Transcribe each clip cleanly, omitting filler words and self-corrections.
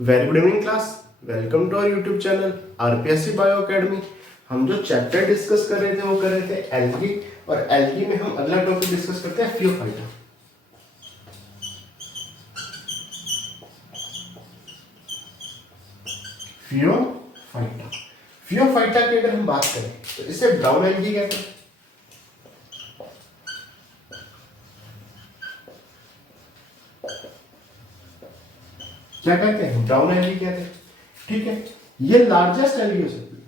Very good evening class. Welcome to our YouTube channel RPSC bio academy. हम जो chapter discuss कर रहे थे वो कर रहे थे एल्गी, और एल्गी में हम अगला टॉपिक डिस्कस करते हैं फियोफाइटा। फियोफाइटा फियोफाइटा की अगर हम बात करें तो इसे ब्राउन एल्गी कहते हैं। क्या कहते हैं? ब्राउन एल्गी कहते हैं। ठीक है, ये लार्जेस्ट एल्गी हो सकती है।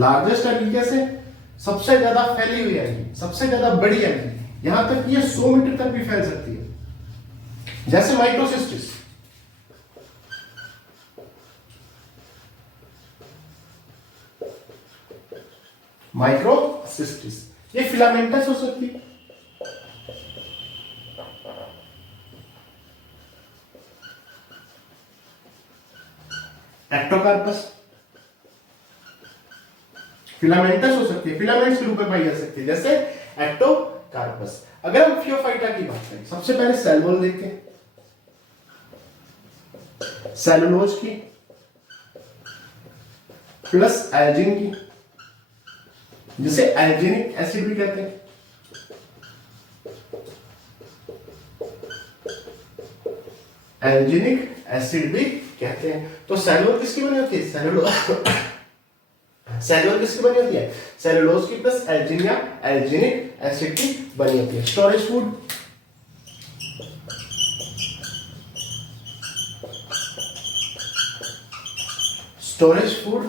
लार्जेस्ट एल्गी कैसे? सबसे ज्यादा फैली हुई एल्गी, सबसे ज्यादा बड़ी एल्गी, यहां तक ये 100 मीटर तक भी फैल सकती है, जैसे माइक्रोसिस्टिस। माइक्रोसिस्टिस ये फिलामेंटस हो सकती है। एक्टोकार्पस फिलामेंटस हो सकती है, फिलामेंट्स के रूप में पाई जा सकती है, जैसे एक्टोकार्पस। अगर हम फियोफाइटा की बात करें, सबसे पहले सेल वॉल देखते हैं। सेलुलोज की प्लस एल्जिन की, जिसे एल्जिनिक एसिड भी कहते हैं। एल्जिनिक एसिड भी कहते हैं। तो सेलुलोज किसकी बनी होती है? सेलुलोज किसकी बनी होती है? सेलुलोज की प्लस एल्जिन या एल्जिनिक एसिड की बनी होती है। Storage food, storage food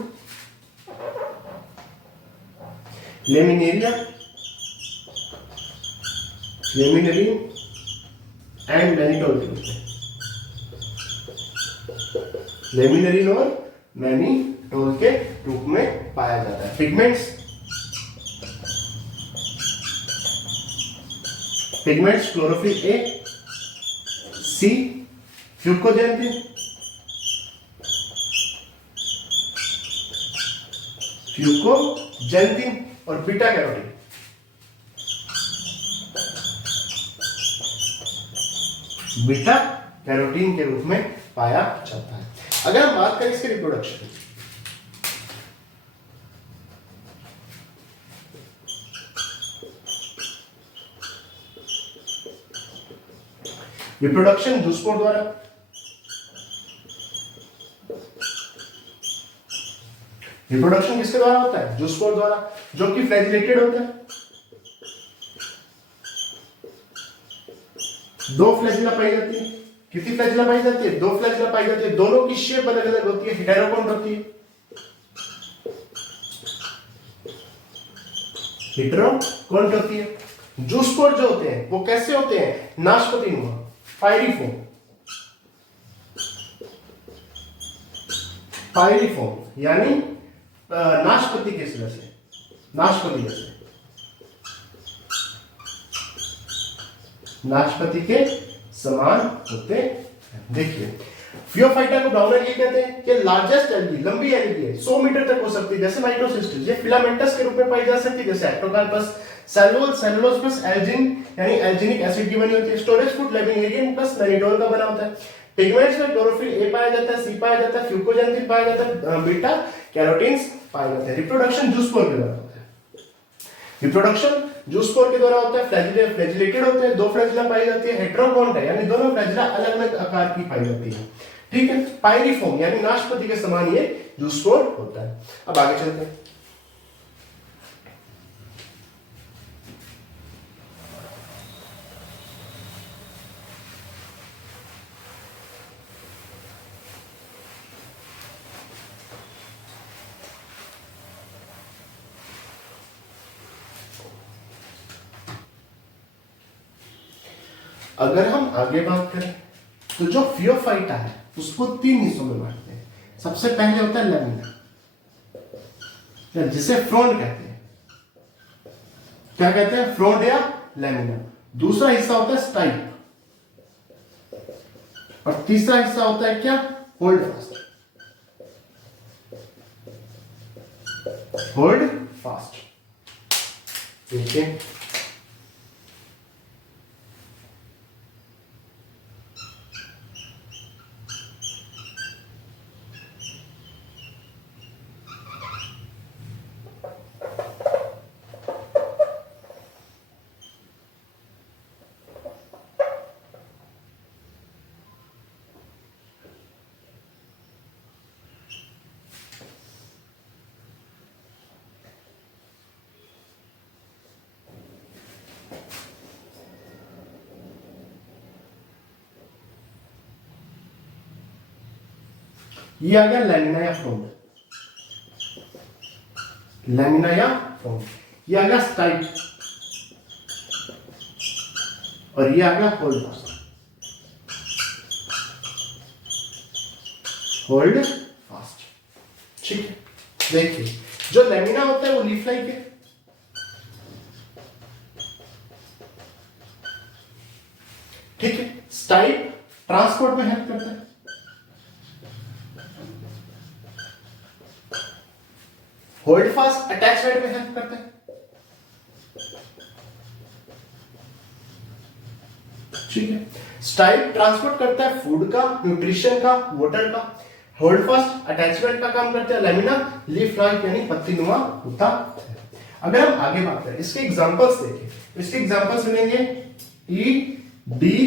laminaria, laminarin and mannitol के रूप में। लेमिनेरिन और मैनिटोल के रूप में पाया जाता है। Pigments, pigments chlorophyll A, C, fucoxanthin, fucoxanthin और बीटा कैरोटीन। बीटा कैरोटीन के रूप में पाया जाता है। अगर हम बात करें इसके रिप्रोडक्शन, रिप्रोडक्शन जूस्पोर द्वारा, रिप्रोडक्शन किसके द्वारा होता है? जूस्पोर द्वारा, जो कि फ्लैजिलेटेड होता है। दो फ्लैजिला पाई जाती है। कितनी फ्लैजिला पाई जाती है? दो फ्लैजिला पाई जाती है। दोनों की शेप अलग अलग होती है, हेटेरोकोन्ट होती है। हेटेरोकोन्ट होती है। जूस्पोर जो होते हैं वो कैसे होते हैं? नाशपतिनुमा, पायरिफॉर्म, पायरिफॉर्म यानी नाशपति के तरह से, नाशपति जैसे, नाशपति के समान होते हैं। देखिए, फियोफाइटा को ब्राउन एल्गी कहते हैं। ये लार्जेस्ट एल्गी, लंबी एल्गी है, 100 मीटर तक हो सकती है, जैसे माइक्रोसिस्टिस। ये फिलामेंटस के रूप में पाई जा सकती है, जैसे Ectocarpus. Cellulose, cellulose plus Elgin यानी एल्जिनिक एसिड की बनी होती है। Storage food laminarin plus mannitol का बना होता है। पिगमेंट्स में क्लोरोफिल ए पाया जाता है, सी पाया जाता है, फ्यूकोजेंथिन पाया जाता है, बीटा कैरोटीन्स पाए जाते हैं। रिप्रोडक्शन जूस्पोर के द्वारा होता है। रिप्रोडक्शन जूस्पोर के द्वारा होता है। फ्लैजिलेटेड होते हैं, दो फ्लैजिला पाई जाती है। हेटेरोकोन्ट है यानी दोनों फ्लैजिला अलग अलग आकार की पाई जाती है। ठीक है, पायरिफॉर्म यानी नाशपति के समान ये जूस्पोर होता है। अब आगे चलते हैं। अगर हम आगे बात करें तो जो फियोफाइटा है उसको 3 हिस्सों में बांटते हैं। सबसे पहले होता है लैमिना, जिसे फ्रंट कहते हैं। क्या कहते हैं? फ्रंट या लैमिना। दूसरा हिस्सा होता है स्टाइप, और तीसरा हिस्सा होता है क्या? Hold fast. Hold fast. देखिए, ये आ गया लैमिना या फ्रोंड, लैमिना या फ्रोंड। ये आ गया स्टाइप और ये आ गया होल्ड फास्ट, होल्ड फास्ट। ठीक है, देखिए जो लैमिना होता है वो लीफ लाइक है, ठीक है। स्टाइप ट्रांसपोर्ट में हेल्प करता है, होल्ड फास्ट अटैचमेंट में हेल्प करता है, ठीक है। स्टाइप ट्रांसपोर्ट करता है फूड का, न्यूट्रिशन का, वाटर का। होल्ड फास्ट अटैचमेंट का काम करता है। लैमिना लीफ लाइक यानी पत्तीनुमा होता है। अगर हम आगे बात करें, इसके एग्जांपल्स देखें, इसके एग्जांपल्स मिलेंगे E D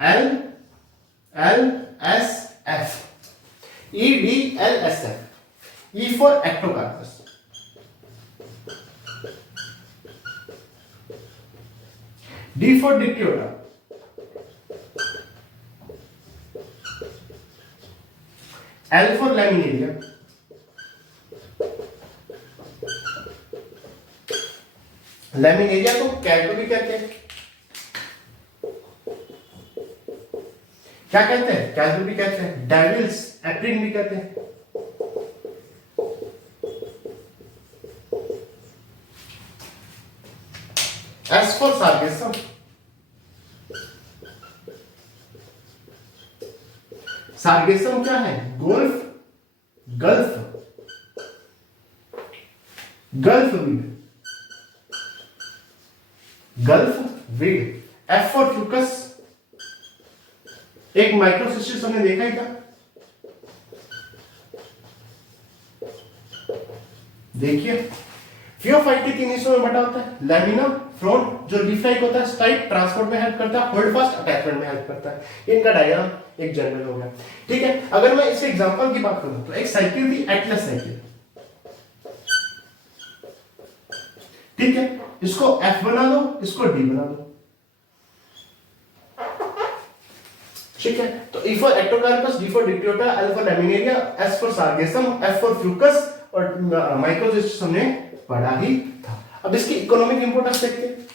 L L S F. E D L S F. E for Ectocarpus, D for Dictyota, L for laminaria, laminaria को कैटो भी कहते हैं। क्या कहते हैं? कैटो भी कहते हैं, डेविल्स एप्रिन भी कहते हैं। एस फॉर सार्गेसम, सार्गेसम क्या है? Golf, gulf, gulf weed, gulf weed. F for Fucus, एक माइक्रोसिस्टिस हमने देखा ही था, देखिए फियोफाइट के 3 हिस्सों में बटा होता है। लैमिना, फ्रोंट जो लीफ लाइक होता है, स्टाइप ट्रांसपोर्ट में हेल्प करता है, होल्ड फास्ट अटैचमेंट में हेल्प करता है। इनका डायग्राम एक जनरल हो गया, ठीक है। अगर मैं इसके एग्जांपल की बात करूं तो एक साइकिल थी, एटलस साइकिल, ठीक है। इसको एफ बना दो, इसको डी बना दो, ठीक है। तो E for Ectocarpus, D for Dictyota, L for laminaria, S for sargassum, F for Fucus और माइक्रोसिस्टिस हमने पढ़ा ही था। अब इसकी इकोनॉमिक इंपोर्टेंस देखते हैं।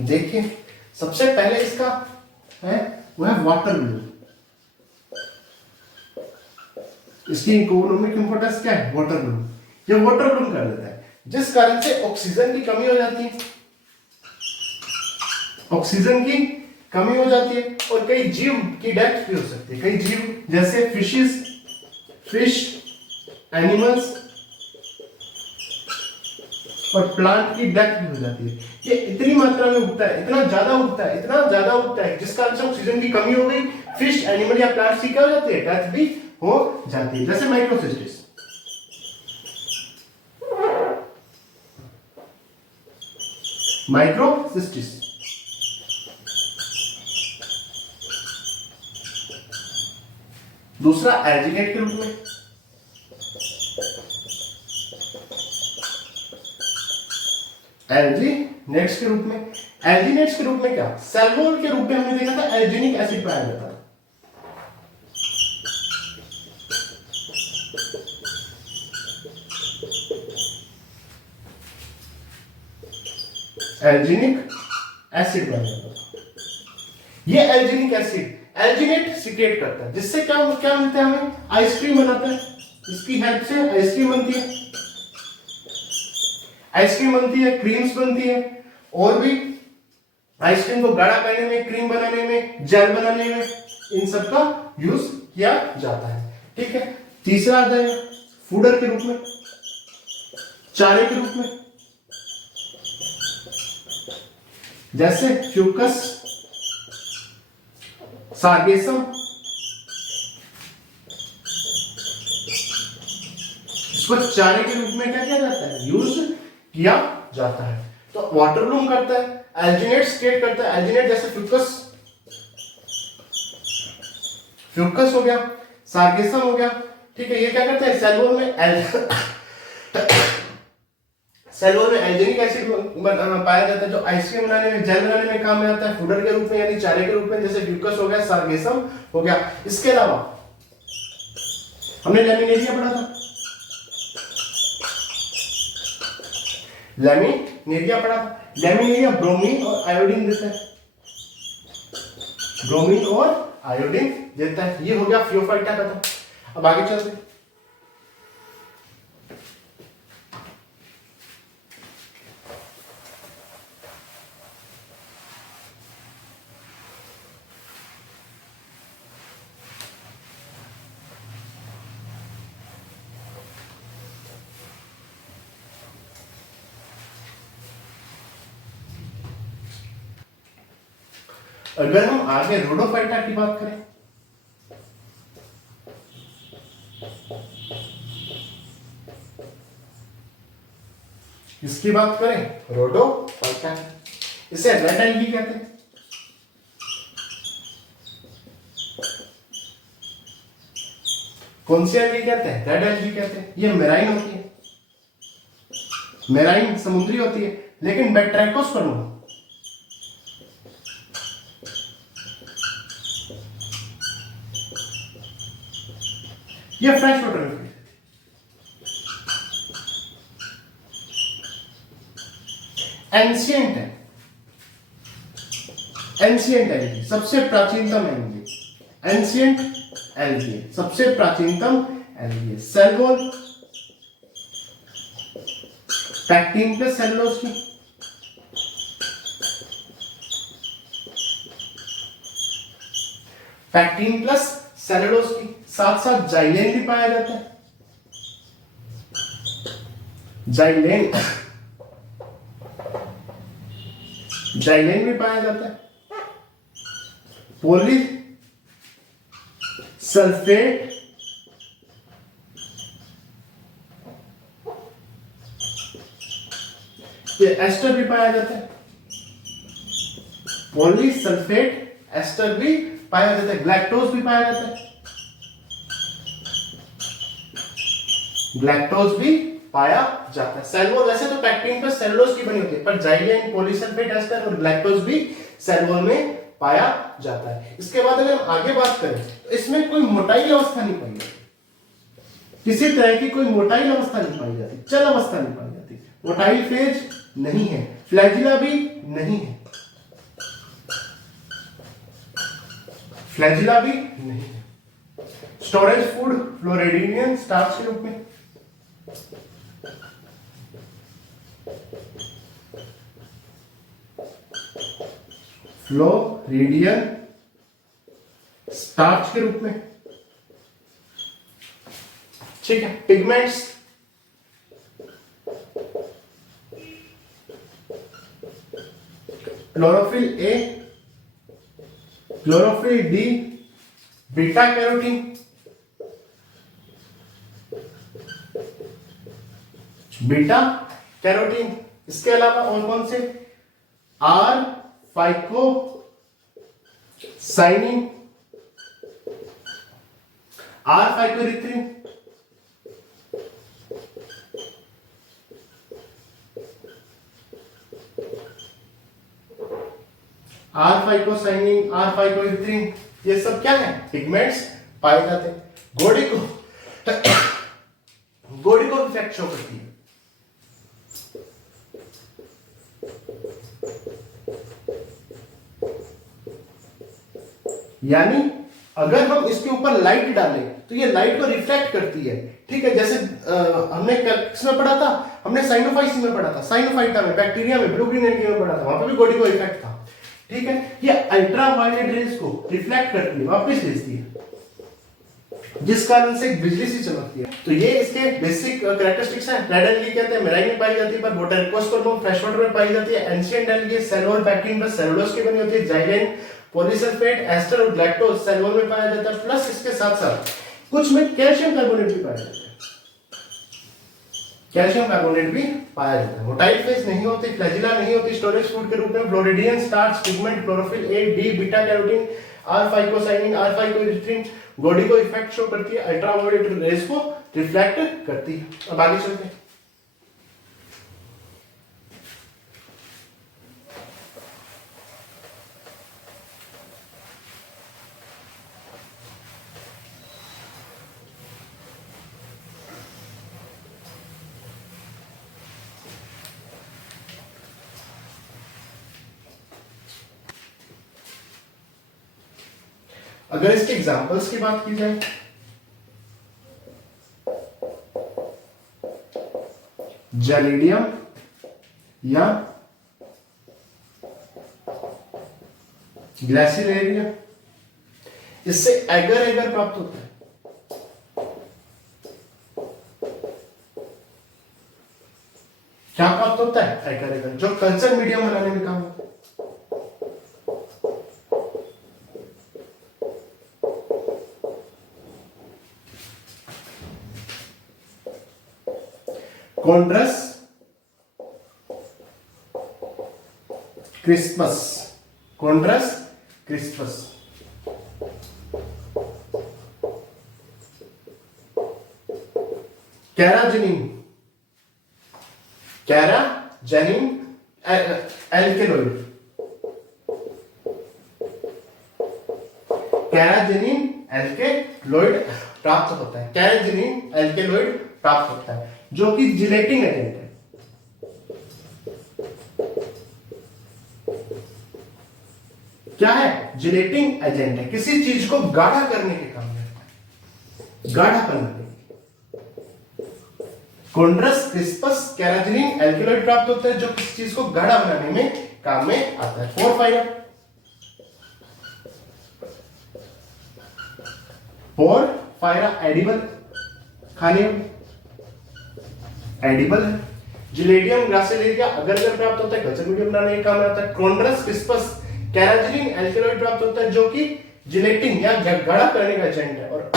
देखिए सबसे पहले इसका है वो है वाटर ब्लूम। इसकी इकोनॉमिक इंपोर्टेंस क्या है? Water Bloom. ये वाटर ब्लूम कर देता है जिस कारण से ऑक्सीजन की कमी हो जाती है, ऑक्सीजन की कमी हो जाती है और कई जीव की डेथ भी हो सकती है। कई जीव जैसे फिशेस, फिश, एनिमल्स और प्लांट की डेथ भी हो जाती है। ये इतनी मात्रा में उगता है, इतना ज्यादा उगता है, इतना ज्यादा उगता है जिस कारण से ऑक्सीजन की कमी हो गई, फिश, एनिमल या प्लांट्स की क्या हो जाती है? डेथ भी हो जाती है। जैसे माइक्रोसिस्टिस, माइक्रोसिस्टिस दूसरा एल्जिनेट के रूप में, एल्जिनेट्स के रूप में। एल्जिनेट्स के रूप में क्या? सेल्वोल के रूप में हमने देखा था एल्जिनिक एसिड पाया जाता है। एल्जिनिक एसिड पाया जाता है। ये एल्जिनिक एसिड एल्जिनेट सीक्रेट करता है जिससे क्या क्या मिलता है हमें? आइसक्रीम बनाता है। इसकी हेल्प से आइसक्रीम बनती है, आइसक्रीम बनती है, क्रीम्स बनती है और भी आइसक्रीम को गाढ़ा करने में, क्रीम बनाने में, जेल बनाने में इन सब का यूज किया जाता है। ठीक है। तीसरा आ जाएगा फूडर के रूप में, चारे के रूप में, जैसे फ्यूकस, सार्गेसम, इसको चारे के रूप में क्या किया जाता है? यूज किया जाता है। तो वाटर ब्लूम करता है, एल्जिनेट स्टेट करता है, एल्जिनेट जैसे फ्यूकस हो गया, सार्गेसम हो गया, ठीक है। ये क्या करते हैं, सेल वॉल में सेल वॉल में एल्जिनिक एसिड पाया जाता है जो आइसक्रीम बनाने में, जेल बनाने में काम में आता है, फूडर के रूप में यानी चारे के रूप में, जैसे फ्यूकस हो गया, सार्गेसम हो गया। इसके अलावा हमने लैमिनेरिया पढ़ा था, लैमिनेरिया पढ़ा था। लैमिनेरिया ब्रोमीन और आयोडीन देता है, ब्रोमीन और आयोडीन देता है। ये हो गया फियोफाइटा का था। अब आगे चलते हैं। अगर हम आगे रोडोफाइटा की बात करें, इसकी बात करें रोडोफाइटा, इसे रेड एल्गी कहते हैं। कौन सी एल्गी कहते हैं, रेड एल्गी कहते हैं। ये मेराइन होती है, मेराइन समुद्री होती है, लेकिन बैट्रैकोस्पर्म ये फ्रेश वाटर में। एंशिएंट है, एंशिएंट एल्गी सबसे प्राचीनतम एल्गी, एंशिएंट एल्गी सबसे प्राचीनतम algae. Cell wall pectin plus cellulose की, पैक्टिन प्लस सेलुलोज की, साथ साथ जाइलेन भी पाया जाता है, जाइलेन, जाइलेन भी पाया जाता है। पोली सल्फेट ये एस्टर भी पाया जाता है, पॉलीसल्फेट एस्टर भी पाया जाता है, ग्लैक्टोज भी पाया जाता है, ग्लैक्टोज भी पाया जाता है। सेल वॉल वैसे तो पैक्टिन पर सेलुलोज की बनी होती है, पर जाइलेन, पॉलीसल्फेट एस्टर और ग्लैक्टोज भी सेल वॉल में पाया जाता है। इसके बाद अगर हम आगे बात करें तो इसमें कोई मोटाई अवस्था नहीं पाई जाती, किसी तरह की कोई मोटाई अवस्था नहीं पाई जाती, चल अवस्था नहीं पाई जाती, मोटाइल फेज नहीं है, फ्लैजिला भी नहीं है, फ्लैजिला भी नहीं है। स्टोरेज फूड फ्लोरिडियन स्टार्च के रूप में, फ्लोरिडियन स्टार्च के रूप में, ठीक है। पिगमेंट्स क्लोरोफिल ए, chlorophyll D, beta carotene, beta carotene. इसके अलावा और कौन से, R phycocyanin, R phycoerythrin, R phycocyanin, R phycoerythrin, ये सब क्या है, पिगमेंट्स पाए जाते हैं। गोडिको, गोडिको इफेक्ट शो करती है, यानी अगर हम इसके ऊपर लाइट डालें तो ये लाइट को रिफ्लेक्ट करती है, ठीक है। जैसे हमने किसमें पढ़ा था, हमने साइनोफाइसी में पढ़ा था, साइनोफाइटा में, बैक्टीरिया में, ब्लू ग्रीन एल्गी में पढ़ा था, वहां पे भी गोडिको इफेक्ट था, ठीक है। ये अल्ट्रावायलेट रेज को रिफ्लेक्ट करती है, वापस भेजती है, जिस कारण से बिजली सी चमकती है। तो ये इसके बेसिक कैरेक्टरिस्टिक्स हैं। रेड एल्गी कहते हैं, मेराइन में पाई जाती है, पर बोटैनिकोस्पर्म फ्रेश वाटर में पाई जाती है। Ancient algae cell wall pectin बस सेलुलोज की बनी होती है। जाइलेन, पॉलीसल्फेट एस्टर और ग्लैक्टोज सेल वॉल में पाया जाता है, प्लस इसके साथ साथ कुछ में कैल्शियम कार्बोनेट भी पाया जाता है, कैल्शियम कार्बोनेट भी पाया जाता है। मोटाइल फेज नहीं होती, फ्लैजिला नहीं होती स्टोरेज फूड के रूप में। Floridean starch, pigment, chlorophyll A, D, beta carotene, R phycocyanin, R phycoerythrin body को इफेक्ट शो करती है, अल्ट्रावायलेट रेज को रिफ्लेक्ट करती है। अब आगे चलते हैं। अगर इसके एग्जांपल्स की बात की जाए, जैलिडियम या ग्लासिलेरिया, इससे एगर एगर प्राप्त होता है। क्या प्राप्त होता है? एगर एगर, जो कल्चर मीडियम बनाने में काम आता है। कॉन्ड्रस क्रिस्पस, कॉन्ड्रस क्रिस्पस, कैराजेनिन, कैराजेनिन एल्केलॉइड, कैराजेनिन एल्केलॉइड प्राप्त होता है। कैराजेनिन एल्केलॉइड प्राप्त होता है जो कि जिलेटिंग एजेंट है। क्या है? जिलेटिंग एजेंट है, किसी चीज को गाढ़ा करने के काम में आता है, गाढ़ा बनाने के। कॉन्ड्रस क्रिस्पस कैराजेनिन एल्केलॉइड प्राप्त होता है जो किसी चीज को गाढ़ा बनाने में काम में आता है। पोरफायरा एडिबल, खाने में एडिबल है। जिलेडियम ग्लासिलेरिया अगर प्राप्त होता है, कल्चर मीडियम बनाने के काम में आता है। कॉन्ड्रस क्रिस्पस कैराजेनिन एल्केलॉइड प्राप्त होता है जो कि जिलेटिंग या गाढ़ा करने का एजेंट है। और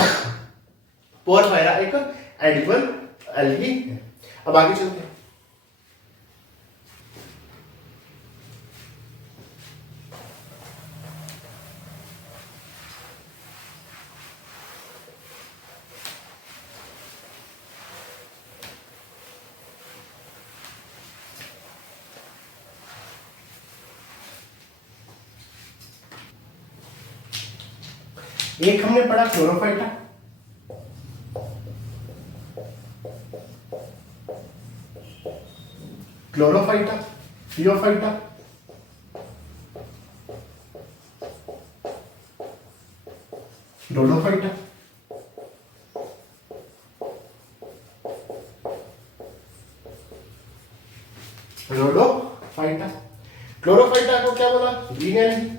पोरफायरा एक एडिबल एल्गी है। अब आगे चलते हैं। एक हमने पढ़ा Chlorophyta, Chlorophyta, Phaeophyta, Rhodophyta, Rhodophyta. Chlorophyta को क्या बोला? Green algae.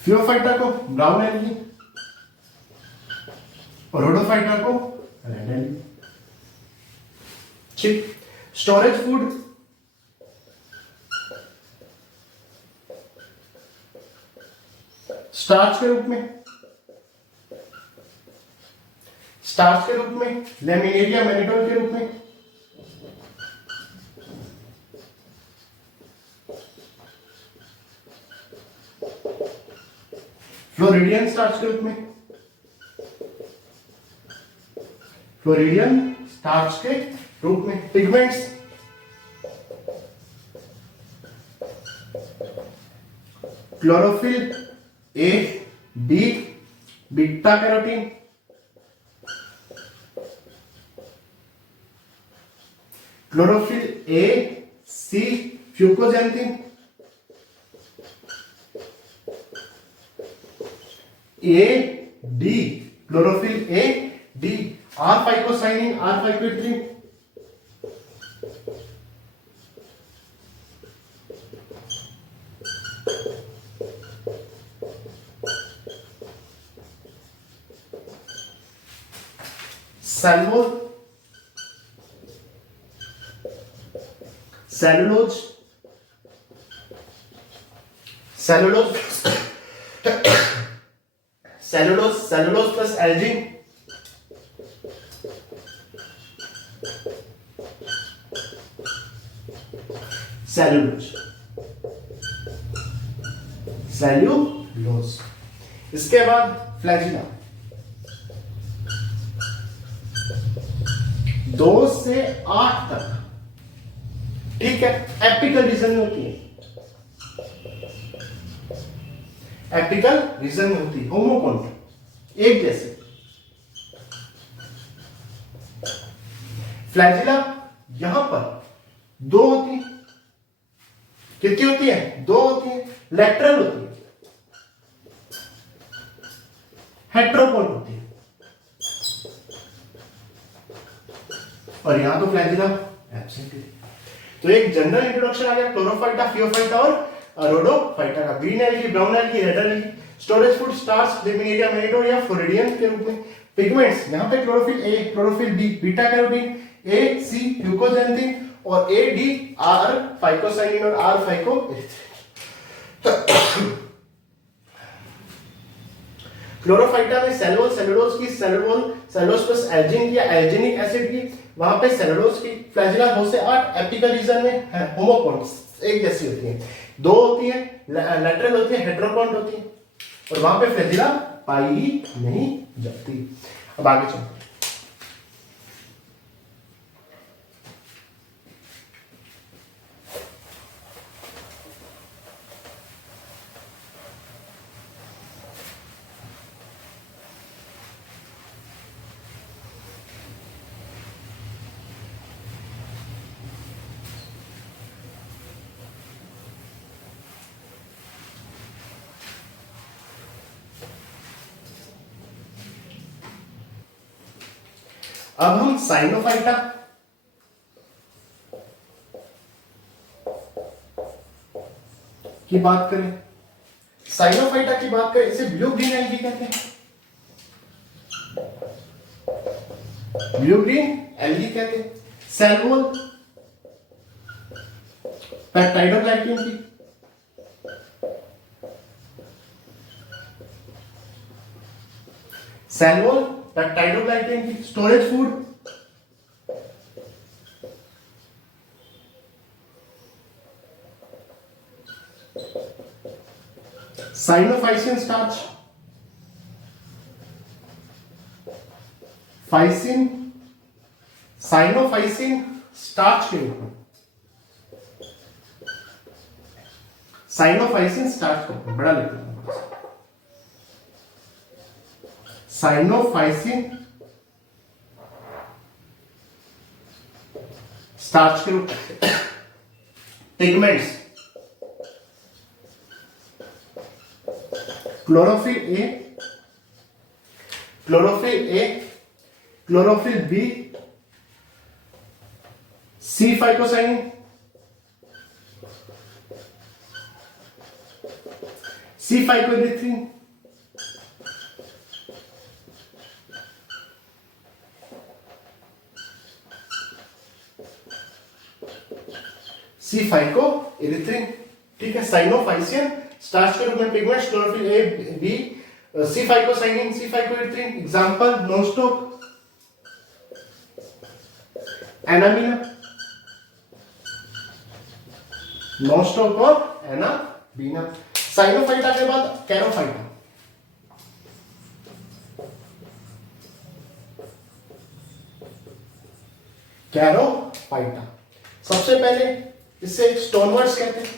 थियोफाइटा को ब्राउन एल्गी और रोडोफाइटा को रेड एल्गी। ठीक। स्टोरेज फूड, स्टार्च के रूप में लेमिनेरिया मैनिटोल के रूप में, फ्लोरिडियन स्टार्च के रूप में, फ्लोरिडियन स्टार्च के रूप में। Pigments, chlorophyll A, B, beta carotene, chlorophyll A, C, fucoxanthin, A, D, chlorophyll A, D, are phycocyanin, R phycoerythrin, cellulose, cellulose, cellulose, cellulose plus algin, cellulose, cellulose. इसके बाद flagella, 2 से 8 तक, ठीक है, एपिकल रीजन में होती है, एपिकल रीजन में होती है, होमोकॉन्ट, एक जैसे। फ्लैजिला यहां पर 2 होती है, कितनी होती है? 2 होती है, लेटरल होती है, हेट्रोकॉन्ट होती है, और यहां तो फ्लैजिला एब्सेंट है। तो एक जनरल इंट्रोडक्शन आ गया क्लोरोफाइटा, फियोफाइटा और रोडोफाइटा का। Green algae, brown algae, red algae. Storage food, starch, laminarin, mannitol या फ्लोरिडियम के रूप में। पिगमेंट्स यहां पे chlorophyll A, chlorophyll b, beta carotene, a c fucoxanthin और ए डी आर फाइकोसाइनिन और आर फाइको। क्लोरोफाइटा में सेलुलोज, सेलुलोज की, सेलुलोज, सेलुलोज प्लस एल्जिन की, एल्जिनिक एसिड की, वहां पे सेलुलोज की। फ्लैजिला 2 से 8 एपिकल रीजन में है, होमोकॉन्ट्स एक जैसी होती है, 2 होती है, लेटरल होती है, हेट्रोकॉन्ट होती है, और वहां पे फ्लैजिला पाई ही नहीं जाती। अब आगे चलते हैं। अब हम साइनोफाइटा की बात करें, साइनोफाइटा की बात करें, इसे ब्लू ग्रीन एल्गी कहते हैं, ब्लू ग्रीन एल्गी कहते हैं। सेल वॉल पेप्टाइडोग्लाइकेन की, सेल वॉल पेप्टाइडोग्लाइकेन की। Storage food, cyanophycin starch, phycin, cyanophycin starch के रूप में, साइनोफाइसिन स्टार्च के रूप में, बड़ा लिखना है, साइनोफाइसिन स्टार्च के रूप में। पिगमेंट्स, क्लोरोफिल ए, क्लोरोफिल ए, chlorophyll b, c phycocyanin, c phycoerythrin, c phycoerythrin, ठीक है। साइनोफाइसिन स्टार्च के रूप में पिगमेंट्स, क्लोरोफिल ए b, c phycocyanin, c phycoerythrin. Example Nostoc, एनामीना, नॉनस्टॉप और एनाबीना। साइनोफाइटा के बाद कैरोफाइटा, कैरोफाइटा सबसे पहले इसे स्टोनवर्ड्स कहते हैं।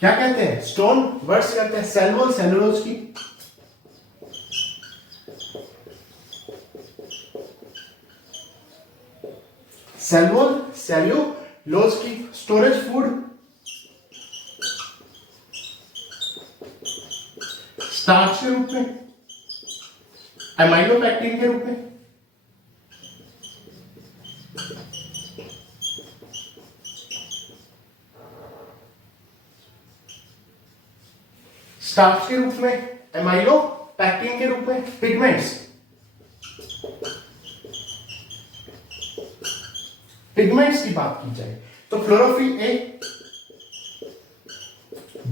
क्या कहते हैं? स्टोन वर्ड्स कहते हैं। सेल वॉल सेलुलोज की, सेल वॉल सेल्यूलोज की। स्टोरेज फूड, स्टार्च के रूप में, एमाइलोपेक्टिन के रूप में, स्टार्च के रूप में, एमाइलोपेक्टिन के रूप में। पिगमेंट्स, पिगमेंट्स की बात की जाए तो क्लोरोफिल ए,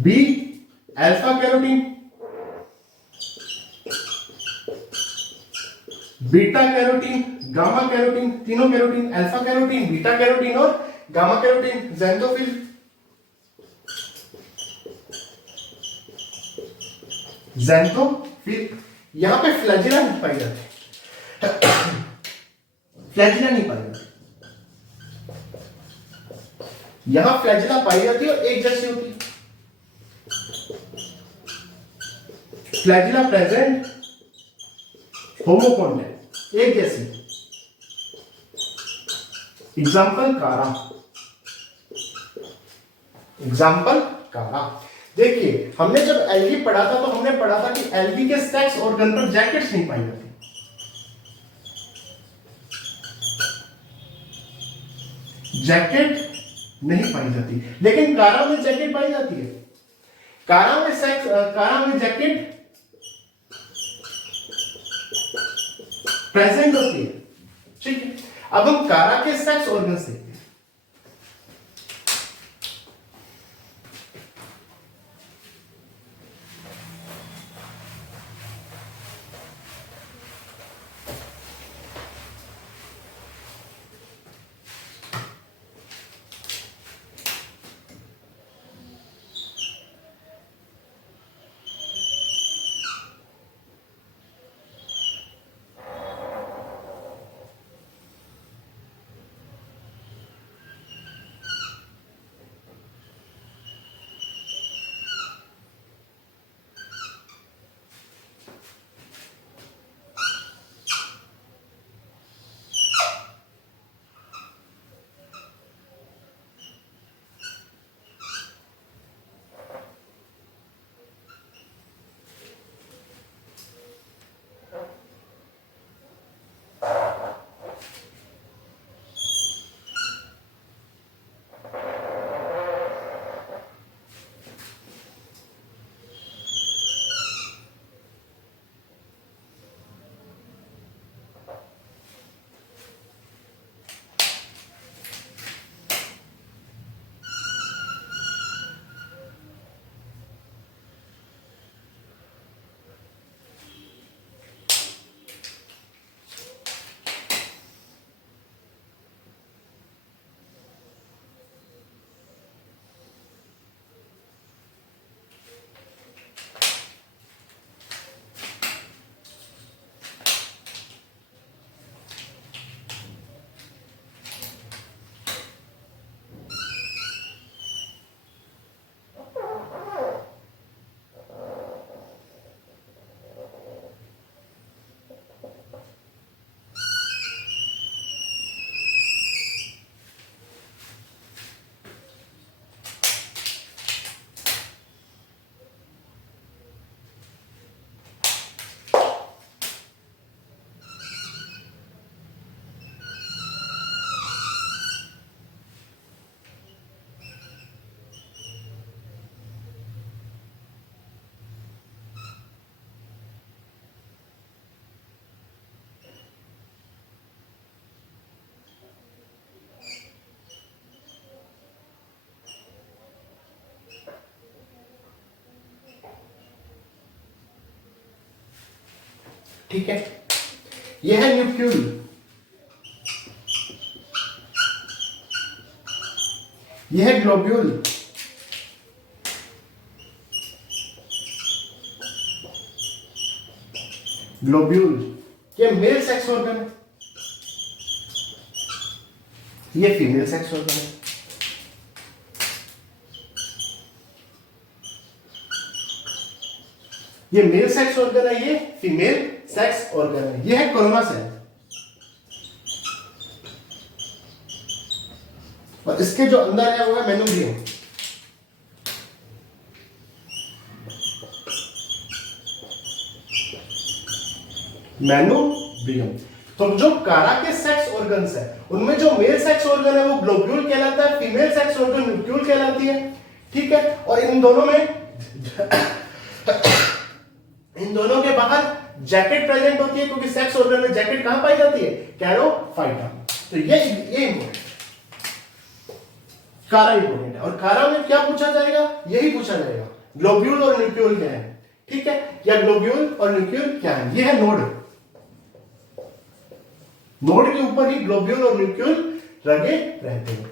b alpha carotene, beta carotene, gamma carotene, तीनों carotene, alpha carotene, beta carotene और गामा कैरोटीन। ज़ैंथोफिल, ज़ैंथोफिल, यहां पे फ्लैजिला नहीं पाई जाती, फ्लैजिला नहीं पाई जाती, यहां फ्लैजिला पाई जाती है और एक जैसी होती है। फ्लैजिला प्रेजेंट, होमोकॉन्टैक्ट, एक जैसी। एग्जाम्पल कारा, एग्जाम्पल कारा। देखिए हमने जब एल्गी पढ़ा था तो हमने पढ़ा था कि एल्गी के सेक्स ऑर्गन पर जैकेट्स नहीं पाई जाती, जैकेट नहीं पाई जाती, लेकिन कारा में जैकेट पाई जाती है। कारा में सेक्स, कारा में जैकेट प्रेजेंट होती है। ठीक है, अब हम कारा के सेक्स ऑर्गन देखते हैं। ठीक है, यह है न्यूक्लियस, यह है ग्लोब्यूल, ग्लोब्यूल ये मेल सेक्स ऑर्गन है, ये फीमेल सेक्स ऑर्गन है। ये मेल सेक्स ऑर्गन है, ये फीमेल सेक्स ऑर्गन है। ये है कोरोना सेल और इसके जो अंदर है वो है मेनोब्रियम। मेनोब्रियम। तो जो कारा के सेक्स ऑर्गन्स है उनमें जो मेल सेक्स ऑर्गन है वो ग्लोब्यूल कहलाता है, फीमेल सेक्स ऑर्गन न्यूक्लियस कहलाती है। ठीक है, और इन दोनों के बाहर जैकेट प्रेजेंट होती है, क्योंकि सेक्स ऑर्गन में जैकेट कहां पाई जाती है? कैरोफाइटा। तो ये कारा इंपॉर्टेंट है। और कारा में क्या पूछा जाएगा, यही पूछा जाएगा, ग्लोब्यूल और न्यूक्लियोल क्या है, ठीक है, या ग्लोब्यूल और न्यूक्लियोल क्या है। ये है नोड, नोड के ऊपर ही ग्लोब्यूल और न्यूक्लियोल लगे रहते हैं।